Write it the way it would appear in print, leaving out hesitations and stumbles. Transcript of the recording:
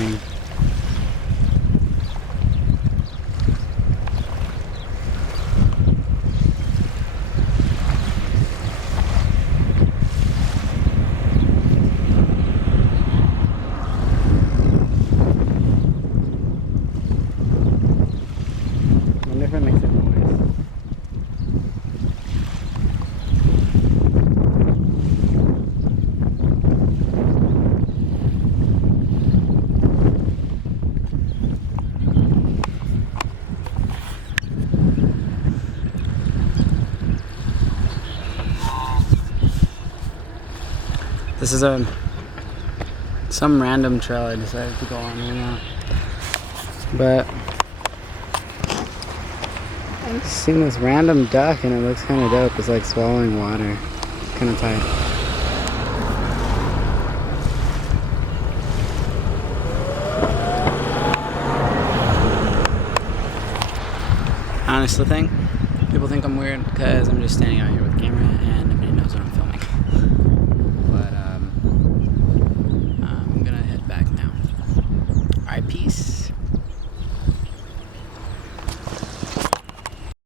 thing. I wonder if it makes a noise. This is some random trail I decided to go on right now. But I just seen this random duck and it looks kind of dope. It's like swallowing water. It's kind of tight. I honestly think people think I'm weird because I'm just standing out here with